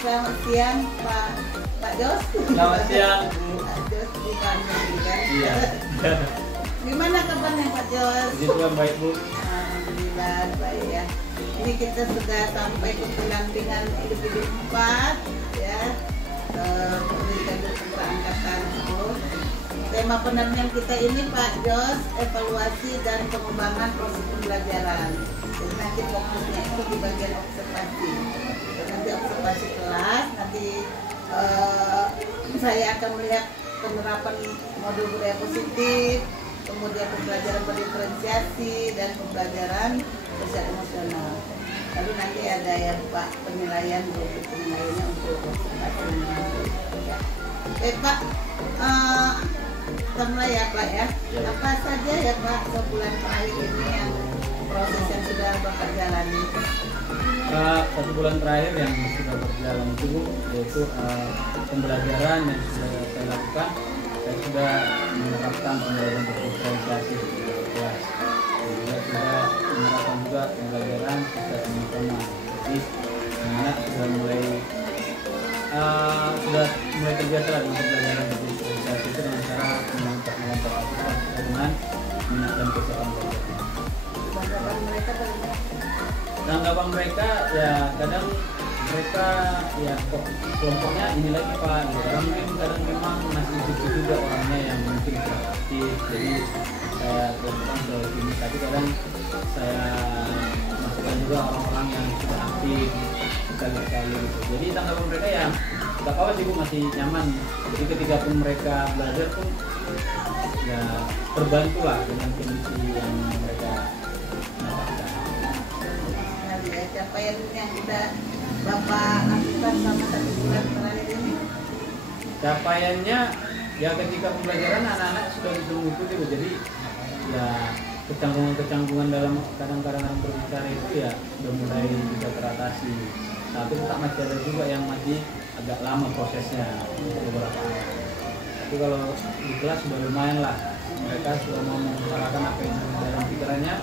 selamat siang Pak Jos. Selamat siang Bu. Pak Jos di Bandung kan? Iya. Gimana kabarnya Pak Jos? Puji Tuhan baik Bu. Alhamdulillah baik ya. Ini kita sudah sampai ke pendampingan individu 4 ya. Pendidikan putra angkatan 10. Tema pendampingan kita ini Pak Jos, evaluasi dan pengembangan proses pembelajaran. Jadi nanti fokusnya itu di bagian observasi. Nanti observasi kelas, nanti saya akan melihat penerapan modul budaya positif, kemudian pembelajaran berdiferensiasi dan pembelajaran sosial emosional. Lalu nanti ada ya Pak penilaian penilaiannya untuk observasi. Ya. Pak, kita mulai ya Pak ya. Apa saja ya Pak sebulan terakhir ini yang proses yang sudah Bapak jalani? 1 bulan terakhir yang sudah berjalan itu Bu, yaitu pembelajaran yang sudah saya lakukan. Saya sudah menerapkan pembelajaran berdiferensiasi di kelas. Juga sudah menerapkan juga pembelajaran sosial emosional. Jadi anak sudah mulai terbiasa dengan pembelajaran berdiferensiasi itu dengan cara mengontrol aturan sesuai dengan minat dan kesukaan belajar. Tanggapan mereka bagaimana? Tanggapan mereka ya kadang mereka ya kok kelompoknya ini lagi Pak, kadang memang masih itu juga orangnya yang mungkin kurang aktif, jadi saya kelompokkan ke sini, tapi kadang saya masukkan juga orang-orang yang sudah aktif sekali-sekali gitu. Jadi tanggapan mereka ya tak apa sih Bu, masih nyaman, jadi ketika pun mereka belajar pun ya terbantu lah dengan kondisi yang mereka dapatkan. Ya, capaian yang sudah Bapak lakukan selama 1 bulan terakhir ini? Capaiannya ya ketika pembelajaran anak-anak sudah bisa mengikuti Bu, jadi ya kecanggungan dalam kadang-kadang berbicara itu ya sudah mulai bisa teratasi. Tapi tetap masih ada juga yang masih agak lama prosesnya untuk beberapa anak. Tapi kalau di kelas sudah lumayan lah, mereka sudah mau mengutarakan apa yang ada dalam pikirannya,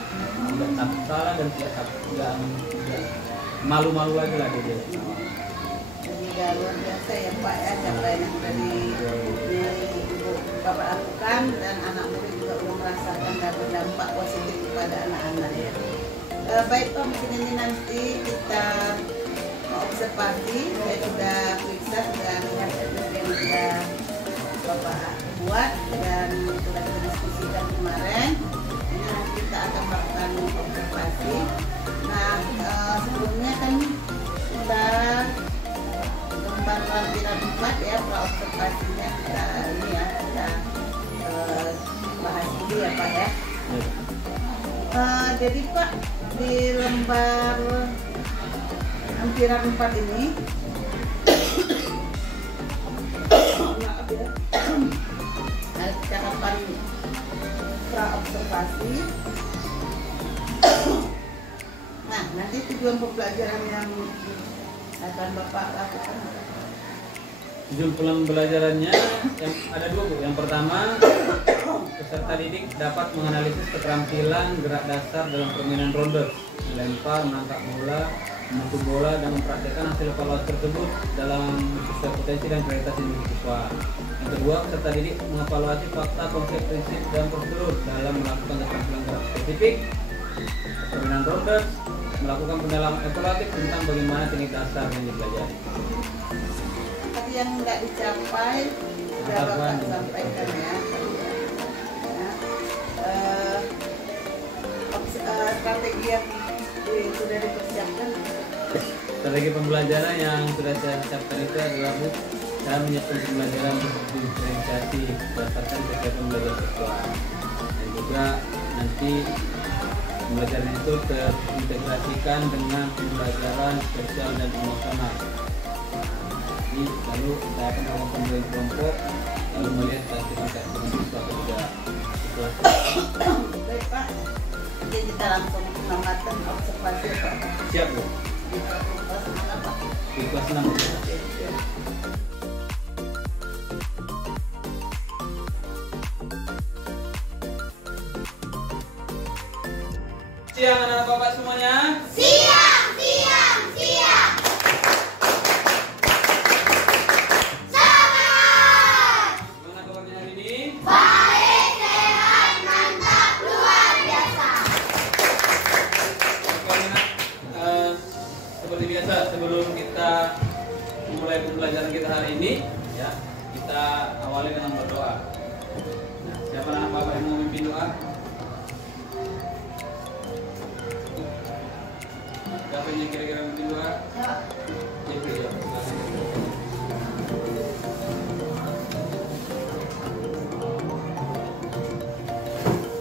tidak takut salah dan tidak malu-malu lagi lah dia. Jadi udah luar biasa ya Pak ya, capaian yang sudah Ibu Bapak lakukan, dan anak murid juga sudah merasakan dan berdampak positif kepada anak-anak ya. Baik Pak, mungkin ini nanti kita observasi, saya sudah periksa, sudah lihat yang sudah Bapak buat dan sudah kita diskusikan kemarin. Ini nanti kita akan melakukan observasi. Nah, sebelumnya kan sudah lembar lampiran 4 ya, observasinya kita ini ya, kita bahas dulu ya Pak ya. Jadi Pak, di lembar lampiran 4 ini maaf ya, cakapan pra-observasi. Nah, nanti tujuan pembelajaran yang akan Bapak lakukan apa? Tujuan pembelajarannya yang ada 2 Bu. Yang pertama, peserta didik dapat menganalisis keterampilan gerak dasar dalam permainan rounders, melempar, menangkap bola, memukul bola, dan mempraktikkan hasil evaluasi tersebut dalam sesuai potensi dan prioritas individu siswa. Yang kedua, peserta didik mengevaluasi fakta, konsep, prinsip, dan prosedur dalam melakukan keterampilan gerak spesifik permainan rounders, melakukan pendalaman evaluatif tentang bagaimana teknik dasar yang dipelajari. Tadi yang nggak dicapai sudah Bapak sampaikan ya. Strategi yang sudah dipersiapkan. Strategi pembelajaran yang sudah saya siapkan itu adalah Bu, saya menyiapkan pembelajaran diferensiasi berdasarkan kegiatan belajar seksual, dan juga nanti pembelajaran itu terintegrasikan dengan pembelajaran sosial dan emosional. Jadi lalu saya akan melakukan pembelajaran kelompok, lalu melihat tingkat siswa juga kelas. Baik Pak, jadi kita langsung menambahkan observasi Pak. Siap Bu. Di kelas mana Pak? Di kelas 6. Siang anak-anak Bapak semuanya. Siang, siang, siang. ya. Kita awali dengan berdoa. Nah, siapa anak Bapak yang mau memimpin doa? Siapa yang kira-kira memimpin doa? Jeffrey, ya.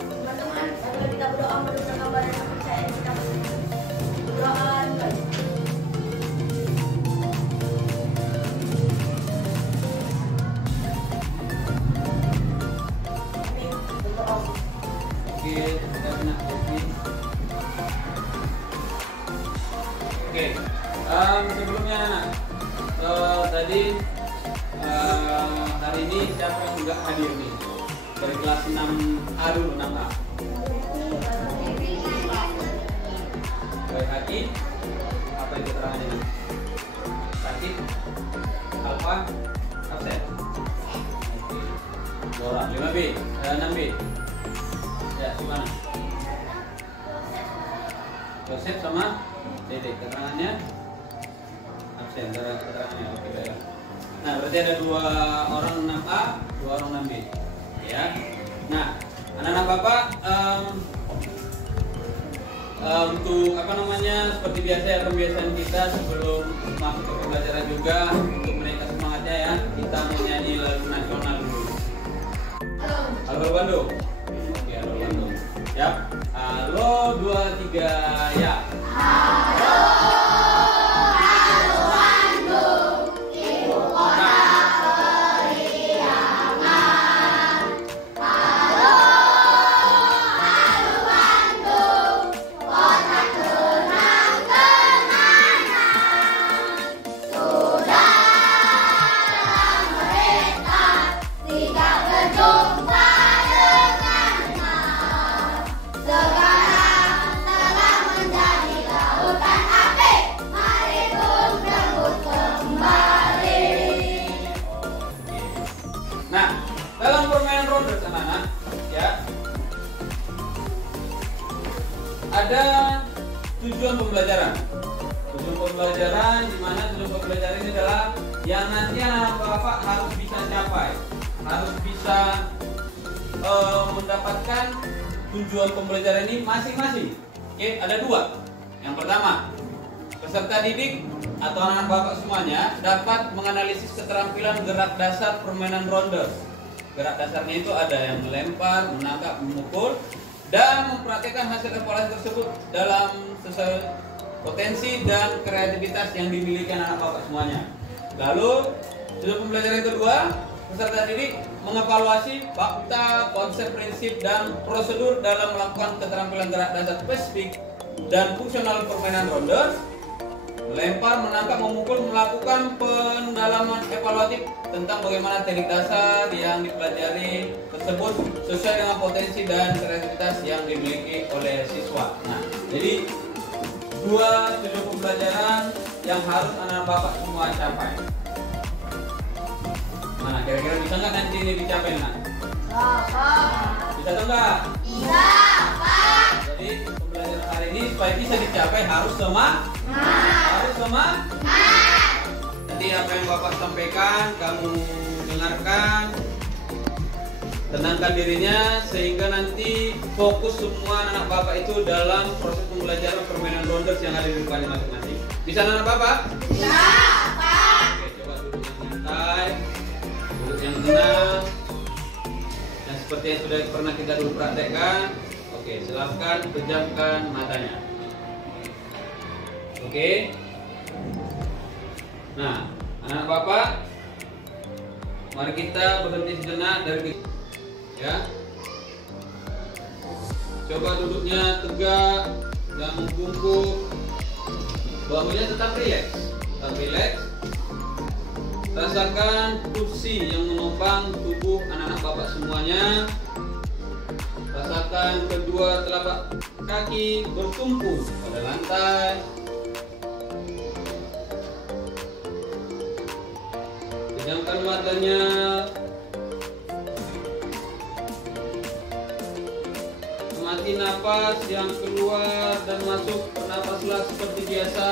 Teman-teman, sebelum kita berdoa menurut kabar dan kepercayaan kita berdoa guys. Oke, kita nak Jeffrey. Oke, sebelumnya anak, tadi hari ini siapa yang juga hadir nih? Dari kelas 6A dulu, 6A. Baik Haki, apa itu keterangannya? Sakit, Alfa, absen. Oke. Dora, 5B, 6B. Ya, gimana? Joseph sama Dede, keterangannya absen, keterangannya oke baik. Nah, berarti ada 2 orang 6A, 2 orang 6B. Ya. Nah, anak-anak Bapak untuk apa namanya, seperti biasa ya, pembiasaan kita sebelum masuk ke pembelajaran juga untuk menaikkan semangatnya ya, kita menyanyi lagu nasional dulu. Halo Bandung. Oke, halo Bandung. Ya. Halo 2 3 ya. Nah, dalam permainan ronde anak-anak ya, ada tujuan pembelajaran. Tujuan pembelajaran di mana tujuan pembelajaran ini adalah yang nanti anak-anak Bapak harus bisa capai, harus bisa mendapatkan tujuan pembelajaran ini masing-masing. Oke, ada 2. Yang pertama, peserta didik atau anak-anak Bapak semuanya dapat menganalisis keterampilan gerak dasar permainan ronde. Gerak dasarnya itu ada yang melempar, menangkap, memukul, dan memperhatikan hasil evaluasi tersebut dalam sesuai potensi dan kreativitas yang dimiliki anak-anak Bapak semuanya. Lalu, tujuan pembelajaran kedua, peserta didik mengevaluasi fakta, konsep, prinsip, dan prosedur dalam melakukan keterampilan gerak dasar spesifik dan fungsional permainan ronde. Melempar, menangkap, memukul, melakukan pendalaman evaluatif tentang bagaimana teknik dasar yang dipelajari tersebut sesuai dengan potensi dan kreativitas yang dimiliki oleh siswa. Nah, jadi 2 tujuan pembelajaran yang harus anak Bapak semua capai. Mana kira-kira bisa nggak nanti ini dicapai nak? Bisa atau enggak? Bisa, Pak. Jadi pembelajaran hari ini supaya bisa dicapai harus semangat. Harus semangat. Nanti apa yang Bapak sampaikan kamu dengarkan, tenangkan dirinya sehingga nanti fokus semua anak Bapak itu dalam proses pembelajaran permainan ronde yang ada di depannya masing-masing. Bisa anak Bapak? Bisa, Pak. Oke, coba duduk yang santai, duduk yang tenang. Dan seperti yang sudah pernah kita dulu praktekkan. Oke, silakan pejamkan matanya. Oke. Nah, anak Bapak, mari kita berhenti sejenak dari ya. Coba duduknya tegak dan membungkuk. Bahunya tetap rileks. Tetap rileks. Rasakan kursi yang menopang tubuh anak-anak Bapak semuanya. Rasakan kedua telapak kaki bertumpu pada lantai. Pejamkan matanya. Amati napas yang keluar dan masuk. Bernapaslah seperti biasa.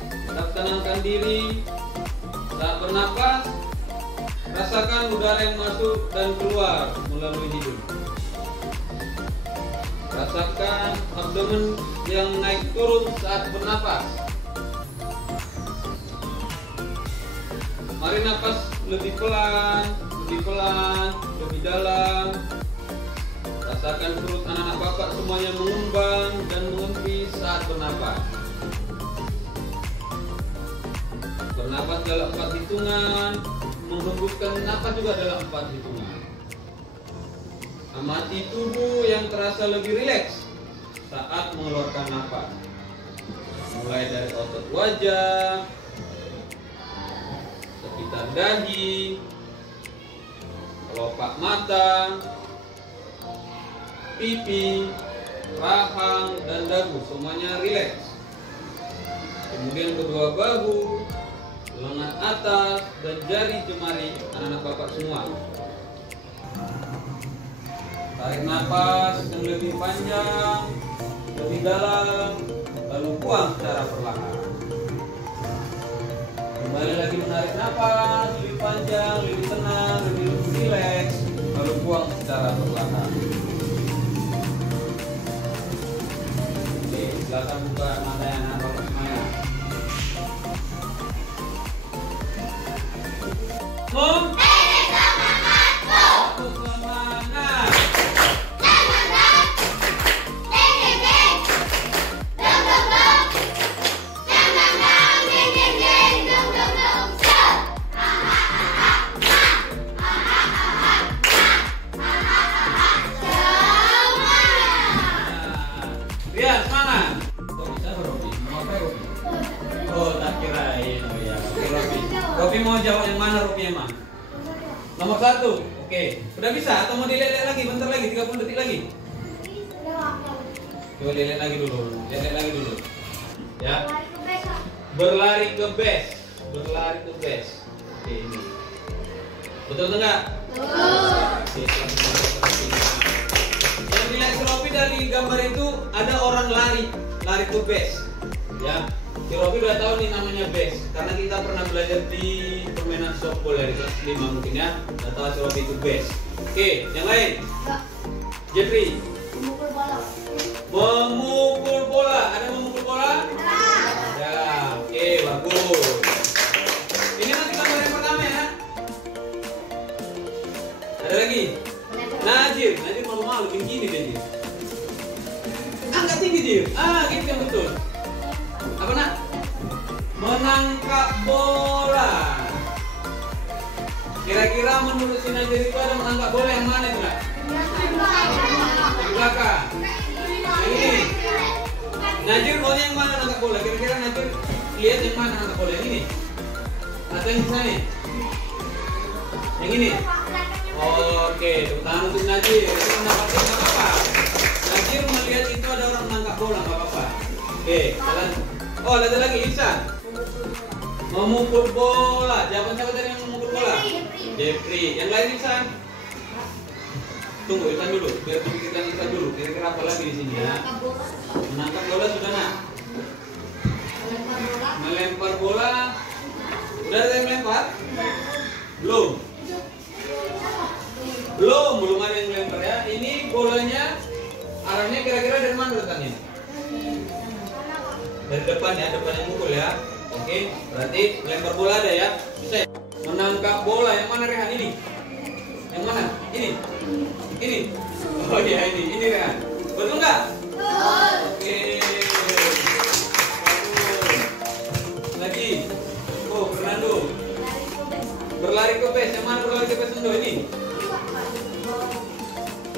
Tetap tenangkan diri. Saat bernapas, rasakan udara yang masuk dan keluar melalui hidung. Rasakan abdomen yang naik turun saat bernapas. Mari napas lebih pelan, lebih dalam. Rasakan perut anak-anak bapak semuanya mengembang dan mengempis saat bernapas. Bernapas dalam 4 hitungan, menghembuskan napas juga dalam 4 hitungan. Amati tubuh yang terasa lebih rileks saat mengeluarkan napas. Mulai dari otot wajah, sekitar dahi, kelopak mata, pipi, rahang, dan dagu semuanya rileks. Kemudian kedua bahu, lengan atas, dan jari jemari anak-anak bapak semua. Tarik nafas yang lebih panjang, lebih dalam, lalu buang secara perlahan. Kembali lagi menarik nafas lebih panjang, lebih tenang, lebih rileks, lalu buang secara perlahan. Oke, silakan buka mata yang anak bapak semuanya. Rian, semangat. Kok bisa Robi? Mau apa Robi? Oh, tak kirain. Oh ya, oke Robi. Robi mau jawab yang mana Robi emang? Nomor 1. Oke. Udah bisa atau mau dilihat lagi? Bentar lagi, 30 detik lagi. Coba lihat lagi dulu. Lihat lagi dulu. Ya. Berlari ke base. Berlari ke base. Oke, ini. Betul enggak? Betul. Oke, yang dilihat si Robi dari gambar itu ada orang lari ke base. Ya, si Robi udah tahu nih namanya base karena kita pernah belajar di permainan softball dari kelas 5 mungkin ya. Udah tahu si Robi itu base. Oke, yang lain. Jeffrey. Memukul bola. Memukul bola. Ada memukul bola? Ya, oke, bagus. Ini masih gambar yang pertama ya. Ada lagi. Najir malu-malu begini deh Jir. Angkat tinggi Jir. Gitu yang betul. Apa nak? Menangkap bola. Kira-kira menurut si Najir itu ada menangkap bola yang mana itu nak? Di belakang. Yang ini. Najir maunya yang mana nangkap bola? Kira-kira Najir lihat yang mana nangkap bola? Yang ini? Atau yang sana? Yang ini? Oke, tepuk tangan untuk Najir. Itu pendapatnya nggak apa-apa. Najir melihat itu ada orang menangkap bola, nggak apa-apa. Oke, jalan. Oh, ada lagi Ihsan. Memukul bola. Jawaban siapa tadi yang memukul bola? Jeffrey. Yang lain Ihsan? Tunggu Ihsan dulu. Biar dipikirkan Ihsan dulu. Kira-kira apa lagi di sini ya? Menangkap bola sudah nak? Melempar bola. Udah ada yang melempar? Belum. Belum ada yang lempar ya. Ini bolanya arahnya kira-kira dari mana letaknya? Dari depan ya, depan yang mukul ya. Oke, berarti lempar bola ada ya. Bisa. Menangkap bola yang mana Rehan ini? Yang mana? Ini. Oh iya ini Rehan. Betul nggak? Betul. Oke. Bagus. Lagi. Oh, Fernando. Berlari ke base. Yang mana berlari ke base Fernando ini?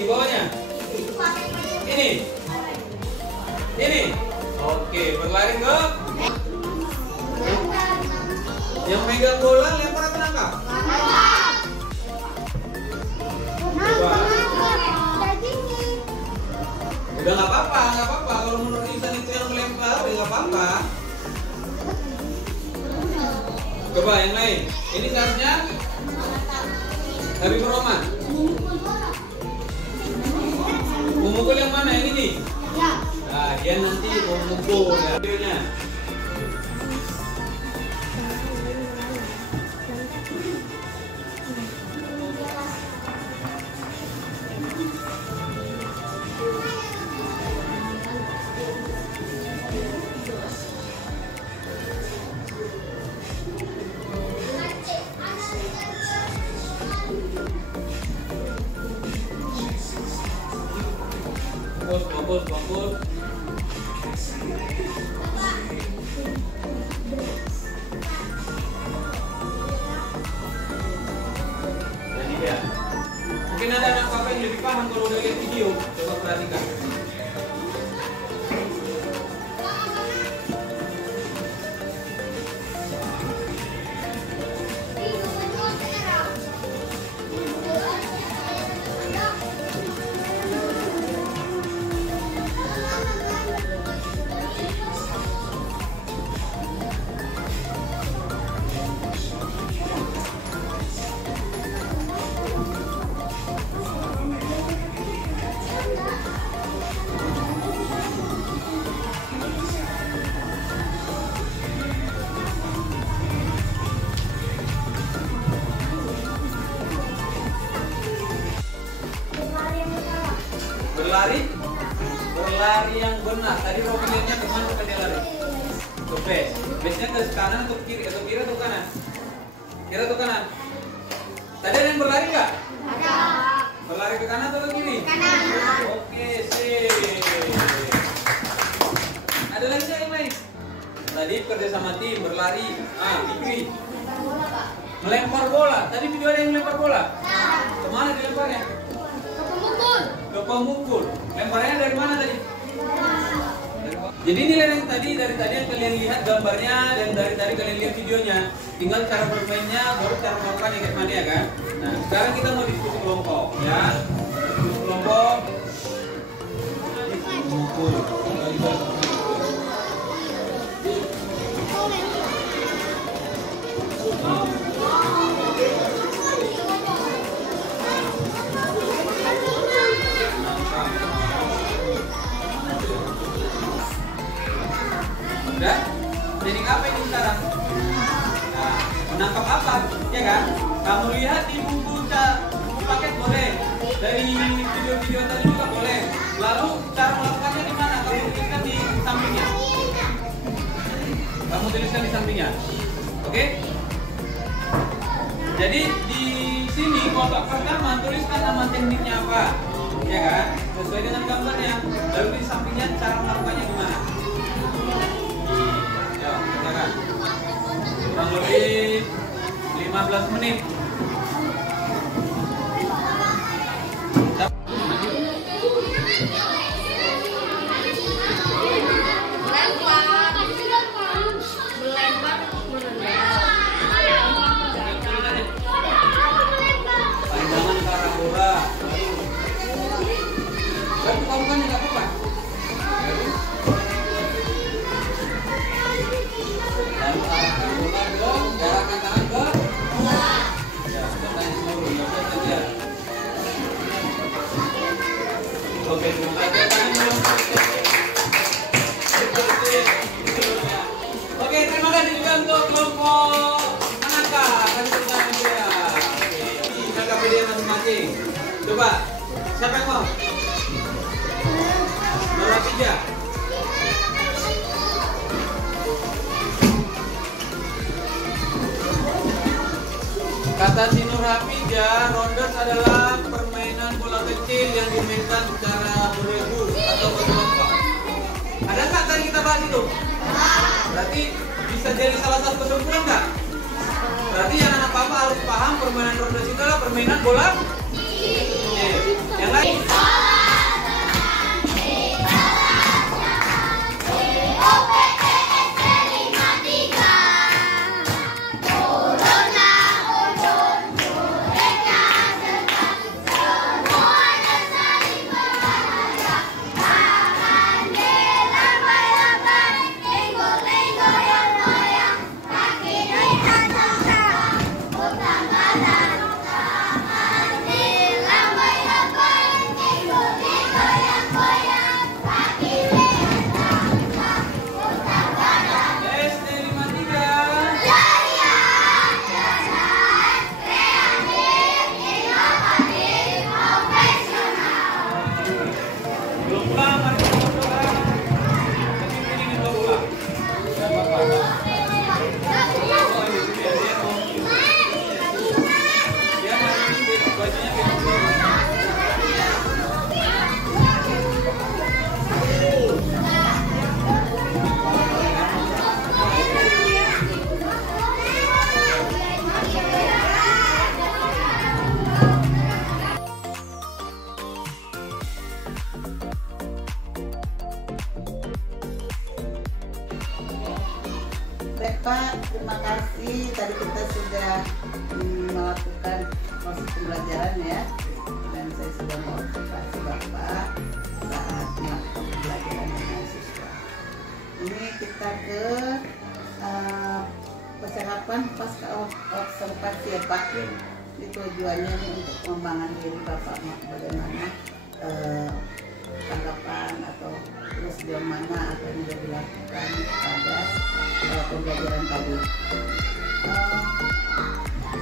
Di bawahnya? Ini. Oke, berlari ke yang megang bola lempar atau nangkap? Udah nggak apa-apa. Kalau menurut Ihsan itu yang melempar, ya nggak apa-apa. Coba yang lain. Ini seharusnya Habibur Rahman. Memukul yang mana? Yang ini? Ya. Nah, dia nanti memukul ya. fokus, fokus. Jadi ya, mungkin ada anak papa yang lebih paham kalau udah lihat video. Coba perhatikan. Berlari yang benar. Tadi mobilnya kemana kan dia lari? Ke base. Base-nya ke kanan atau kiri? Atau kiri atau kanan? Kiri atau kanan? Tadi ada yang berlari nggak? Ada. Berlari ke kanan atau ke kiri? Kanan. Oke, sip. Ada lagi nggak yang lain? Tadi kerja sama tim, berlari. Fikri. Melempar bola. Tadi video ada yang melempar bola? Kemana dilemparnya? Ke pemukul. Lemparnya dari mana tadi? Jadi nilai yang tadi dari tadi yang kalian lihat gambarnya dan dari tadi kalian lihat videonya, tinggal cara bermainnya baru cara melakukannya kayak mana ya kan? Nah sekarang kita mau diskusi kelompok ya. Diskusi kelompok. Pemukul. Udah? Jadi apa ini sekarang? Nah, menangkap apa? Ya kan? Kamu lihat di buku paket boleh. Dari video-video tadi juga boleh. Lalu cara melakukannya di mana? Kamu tuliskan di sampingnya. Kamu tuliskan di sampingnya. Oke? Jadi di sini babak pertama tuliskan nama tekniknya apa? Ya kan? Sesuai dengan gambarnya. Lalu di sampingnya cara melakukannya gimana? Ya, katakan. Kurang lebih 15 menit. Pandangan ke arah bola. Lalu kamu kan nggak apa-apa. Lalu arahkan bola ke arahkan tangan ke ya, tanya seluruh ya saja. Oke, terima kasih. Oke, terima kasih juga untuk kelompok Manaka. Kami bersama dia. Oke, kakak video masing-masing. Coba, siapa yang mau? Nomor 3. Kata si Nur Hafijah, rondes adalah permainan bola kecil yang dimainkan secara berebut atau berkelompok. Ada nggak tadi kita bahas itu? Berarti bisa jadi salah satu kesimpulan nggak? Berarti yang anak papa harus paham permainan rondes itu adalah permainan bola. Yang lain? proses pembelajaran ya, dan saya sudah mengobservasi Bapak saat melakukan pembelajaran dengan siswa. Ini kita ke percakapan pasca observasi ya Pak. Ini tujuannya ini untuk pengembangan diri Bapak, bagaimana tanggapan atau terus sejauh mana apa yang sudah dilakukan pada pembelajaran tadi.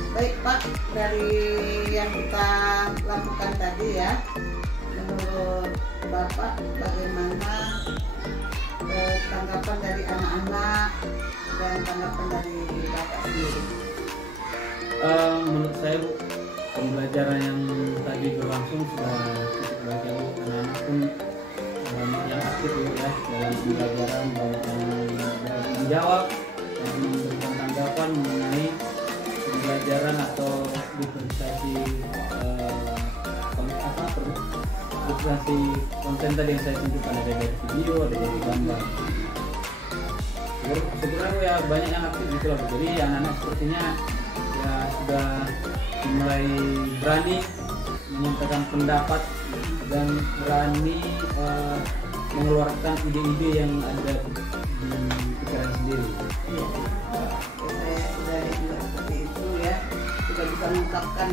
Baik Pak, dari yang kita lakukan tadi ya, menurut Bapak bagaimana tanggapan dari anak-anak dan tanggapan dari Bapak sendiri? Menurut saya Bu, pembelajaran yang tadi berlangsung sudah cukup baik ya Bu. Anak-anak pun banyak yang aktif Bu ya dalam pembelajaran, banyak yang menjawab dan memberikan tanggapan mengenai pembelajaran atau diferensiasi diferensiasi konten tadi yang saya tunjukkan, ada dari video, ada dari gambar. Sebenarnya ya banyak yang aktif gitu loh. Jadi anak-anak sepertinya ya sudah mulai berani menyampaikan pendapat dan berani mengeluarkan ide-ide yang ada di pikiran sendiri. Ya, saya sudah juga seperti itu ya, sudah bisa mengungkapkan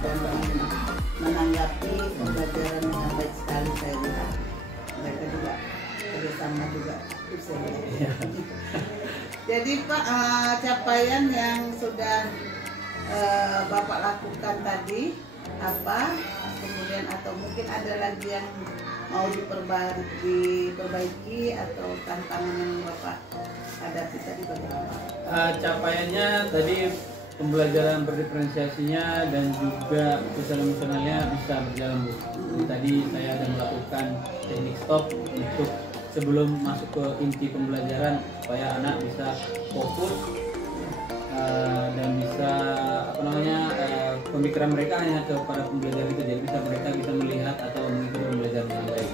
dan menanggapi pembelajaran dengan baik sekali. Saya lihat mereka juga kerjasama juga aktif saya lihat. Jadi Pak, capaian yang sudah Bapak lakukan tadi apa, kemudian atau mungkin ada lagi yang mau diperbaiki atau tantangan yang Bapak hadapi tadi bagaimana? Capaiannya tadi pembelajaran berdiferensiasinya dan juga emosionalnya bisa berjalan Bu. Jadi tadi saya ada melakukan teknik stop untuk sebelum masuk ke inti pembelajaran supaya anak bisa fokus dan bisa pemikiran mereka hanya kepada pembelajaran itu, jadi mereka bisa melihat atau mengikuti pembelajaran dengan baik.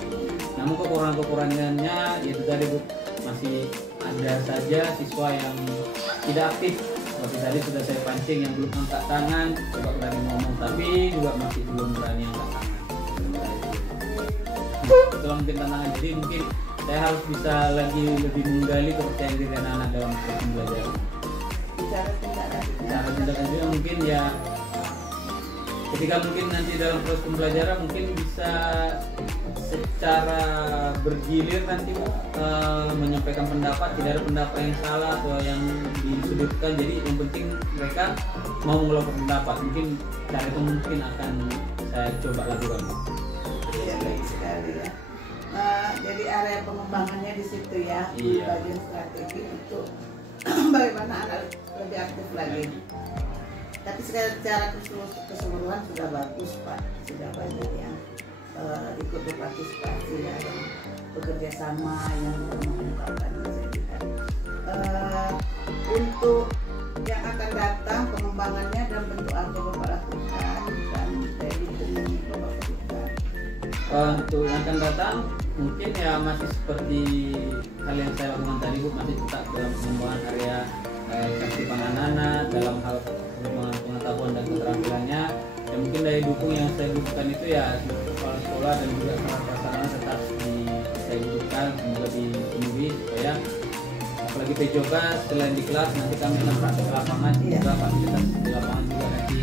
Namun kekurangannya yaitu tadi Bu, masih ada saja siswa yang tidak aktif. Seperti tadi sudah saya pancing, yang belum angkat tangan, coba berani ngomong tapi juga masih belum berani angkat tangan. Itulah mungkin tantangan. Jadi mungkin saya harus bisa lebih menggali kepercayaan diri anak-anak dalam proses pembelajaran. Cara tindak lanjutnya mungkin ya ketika mungkin nanti dalam proses pembelajaran mungkin bisa secara bergilir nanti menyampaikan pendapat, tidak ada pendapat yang salah atau yang disudutkan. Jadi yang penting mereka mau mengeluarkan pendapat. Mungkin cara itu mungkin akan saya coba lakukan. Ya, baik sekali ya. Jadi area pengembangannya di situ ya, iya. Bagian strategi untuk bagaimana anak lebih aktif lagi. Tapi secara keseluruhan sudah bagus Pak, sudah banyak yang ikut berpartisipasi ya, yang bekerja sama, yang mengungkapkan saya. Untuk yang akan datang pengembangannya dalam bentuk apa Bapak lakukan dan dari itu Bapak lakukan? Untuk yang akan datang mungkin ya masih seperti hal yang saya lakukan tadi Bu, masih tetap dalam pengembangan area keaktifan anak-anak dalam hal pengembangan pengetahuan dan keterampilannya. Ya mungkin dari dukung yang saya butuhkan itu ya kepala sekolah dan juga sarana prasarana tetap saya butuhkan, semoga dipenuhi supaya apalagi PJOK selain di kelas nanti kami akan praktek lapangan juga, fasilitas di lapangan juga nanti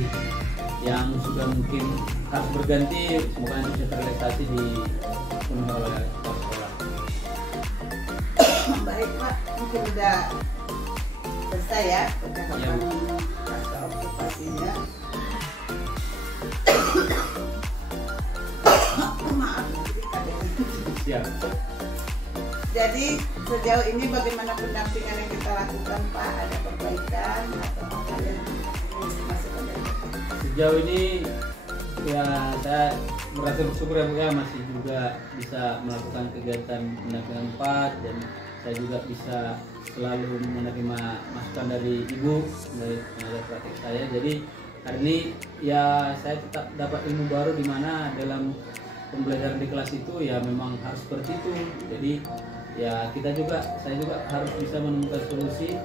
yang sudah mungkin harus berganti, semoga nanti bisa terrealisasi di penuhi oleh kepala sekolah. Baik Pak, mungkin sudah selesai ya percakapan pasca observasinya. Maaf, Siap. jadi sejauh ini bagaimana pendampingan yang kita lakukan Pak? Ada perbaikan atau apa yang masih ada? Sejauh ini ya saya merasa bersyukur ya Bu ya, masih juga bisa melakukan kegiatan pendampingan 4 dan saya juga bisa selalu menerima masukan dari Ibu, dari tenaga praktik saya. Jadi hari ini ya saya tetap dapat ilmu baru di mana dalam pembelajaran di kelas itu ya memang harus seperti itu. Jadi ya saya juga harus bisa menemukan solusi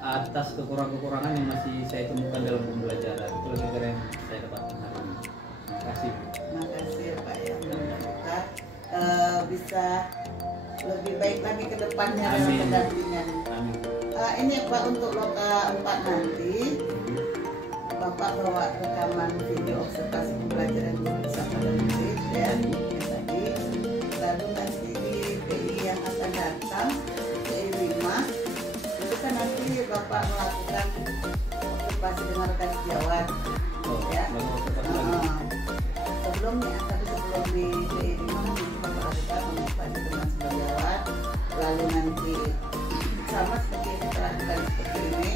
atas kekurangan-kekurangan yang masih saya temukan dalam pembelajaran. Itu lebih keren lebih baik lagi ke depannya dalam Amin. pendampingan. Amin. Ini Pak untuk loka 4 nanti, Bapak bawa rekaman video observasi pembelajaran guru bersama dan murid ya, yang tadi. Lalu nanti di PI yang akan datang, PI 5, itu kan nanti Bapak melakukan observasi dengan rekan sejawat. Oh, Ya. lalu observasi lagi. Sebelumnya, tapi sebelum di PI 5 nanti Bapak lakukan observasi dengan sejawat. Lalu nanti sama seperti yang kita lakukan seperti ini,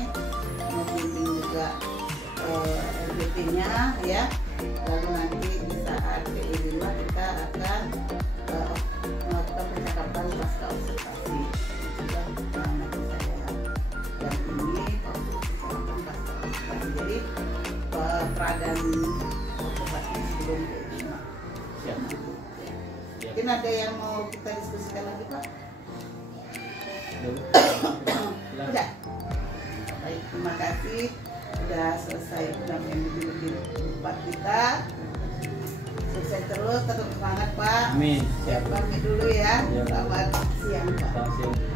membimbing juga RBT-nya ya. Lalu nanti di saat PI 5 kita akan melakukan percakapan pasca observasi. Nanti saya dan ini percakapan pasca observasi. Jadi peragaan observasi sebelum PI 5. Siap. Mungkin ada yang mau kita diskusikan lagi Pak? Udah. Baik, terima kasih sudah selesai pendampingan lebih tempat kita. Sukses terus, tetap semangat Pak. Amin. Siap pamit dulu ya. Ya. Selamat siang Pak. Selamat siang.